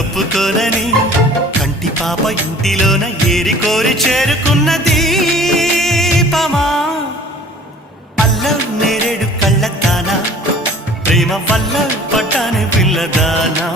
తప్పుకోనని కంటి పాప ఇంటిలోన ఏరి కోరి చేరుకున్న దీపమా అల్లం నేరేడు కళ్ళతానా ప్రేమ వల్ల పట్టాని పిల్లదానా